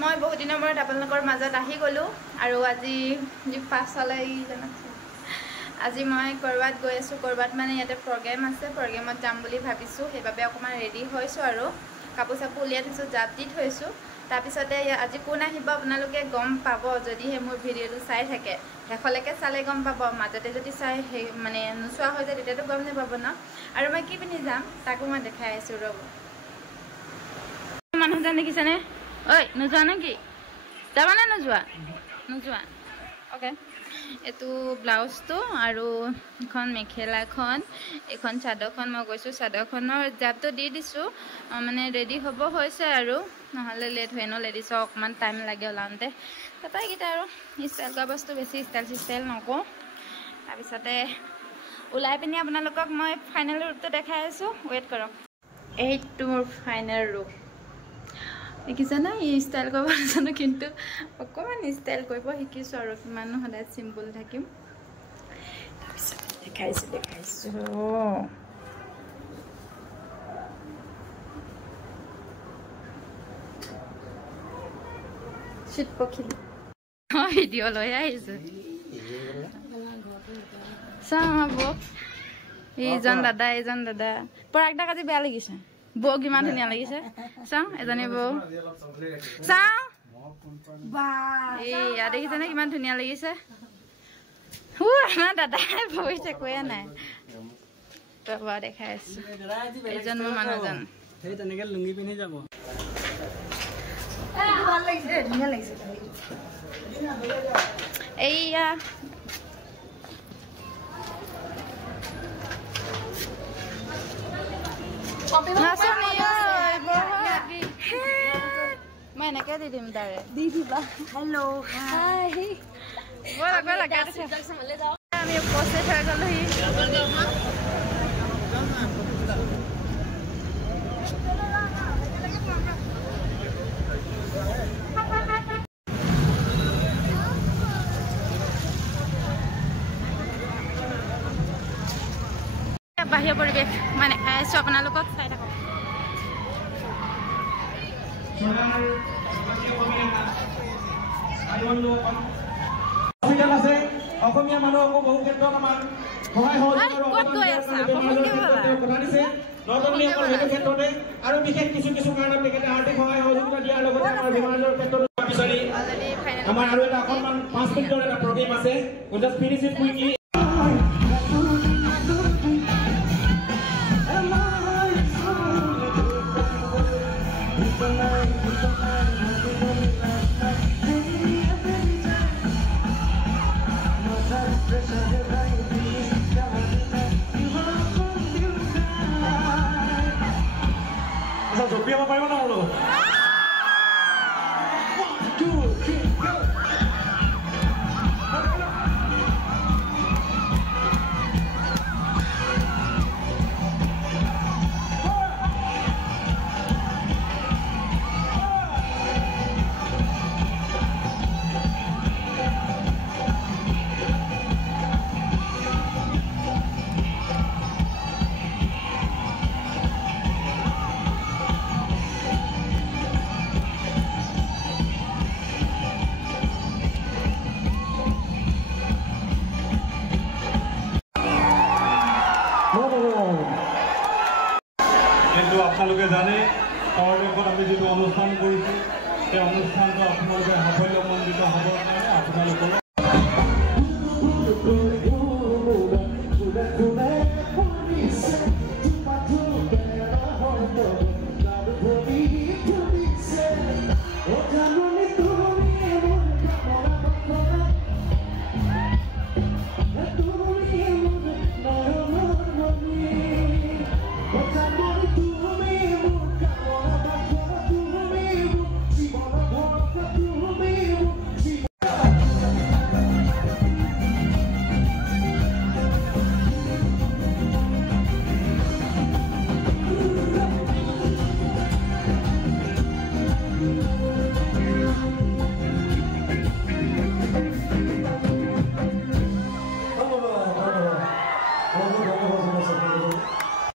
মই বহুত দিনৰ মূৰত আপোনালোকৰ মাজত আহি গ'লোঁ আৰু আজি পাছলৈ আজি মই ক'ৰবাত গৈ আছোঁ ক'ৰবাত মানে ইয়াতে প্ৰগ্ৰেম আছে প্ৰগ্ৰেমত যাম বুলি ভাবিছোঁ সেইবাবে অকণমান ৰেডি হৈছোঁ আৰু কাপোৰ চাপোৰ উলিয়াই থৈছোঁ জাপ দি থৈছোঁ তাৰপিছতে আজি কোন আহিব আপোনালোকে গম পাব যদিহে মোৰ ভিডিঅ'টো চাই থাকে শেষলৈকে চালে গম পাব মাজতে যদি চাই সেই মানে নোচোৱা হৈ যায় তেতিয়াতো গম নাপাব ন আৰু মই কি পিন্ধি যাম তাকো মই দেখাই আছোঁ ৰ'ব মানুহজন দেখিছেনে ঐ নোযোৱা নেকি যাবানে নোযোৱা অ'কে এইটো ব্লাউজটো আৰু এখন মেখেলাখন এইখন চাদৰখন মই গৈছোঁ চাদৰখনৰ জাপটো দি দিছোঁ মানে ৰেডি হ'ব হৈছে আৰু নহ'লে লেট হয় ন লেডিছক অকণমান টাইম লাগে ওলাওঁতে তাৰপৰা এইকেইটা আৰু ষ্টাইল কৰা বস্তু বেছি ষ্টাইল নকৰোঁ তাৰপিছতে ওলাই পিনি আপোনালোকক মই ফাইনেল ৰুটটো দেখাই আছোঁ ৱেইট কৰক এইটো মোৰ ফাইনেল ৰুট দেখিছে না এই ষ্টাইল কৰিব নাজানো কিন্তু অকণমান ষ্টাইল কৰিব শিকিছোঁ আৰু কিমানো সদায় চিম্পুল থাকিম তাৰপিছত দেখাইছোঁ চিট পখিলি মই ভিডিঅ' লৈ আহিছোঁ চাওঁ বৌ এইজন দাদা পৰাগদাক আজি বেয়া লাগিছে বৌ কিমান ধুনীয়া লাগিছে চাওঁ এজনী বৌ চাওঁ এয়া দেখিছেনে কিমান ধুনীয়া লাগিছে আমাৰ দাদাই বহিছে কৈয়ে নাই তই দেখাই আছো এইজন মোৰ মানুহজন তেনেকে লুঙি পিন্ধি যাব এইয়া মই এনেকে দি দিম তাৰে দি দিবা হেল্ল' হাই আমি উপস্থিত হৈ গ'লোহি বাহিৰৰ পৰিৱেশ মানে খাই আছো আপোনালোকক চাই থাকক অসমীয়া মানুহকো বহু ক্ষেত্ৰত আমাৰ সহায় ক্ষেত্ৰতে আৰু বিশেষ কিছু কাৰণত তেখেতে আৰ্থিক সহায় সহযোগিতা দিয়াৰ লগতে আমাৰ বিমানৰ ক্ষেত্ৰত বিচাৰি আমাৰ আৰু এটা অকণমান 5 মিনিটৰ এটা প্ৰগ্ৰেম আছে জাষ্ট ফিনিশ ইট কুইকলি জপিয়াব পাৰিব ন মোৰ লগত কিন্তু আপোনালোকে জানে পৰদেশত আমি যিটো অনুষ্ঠান কৰিছোঁ সেই অনুষ্ঠানটো আপোনালোকে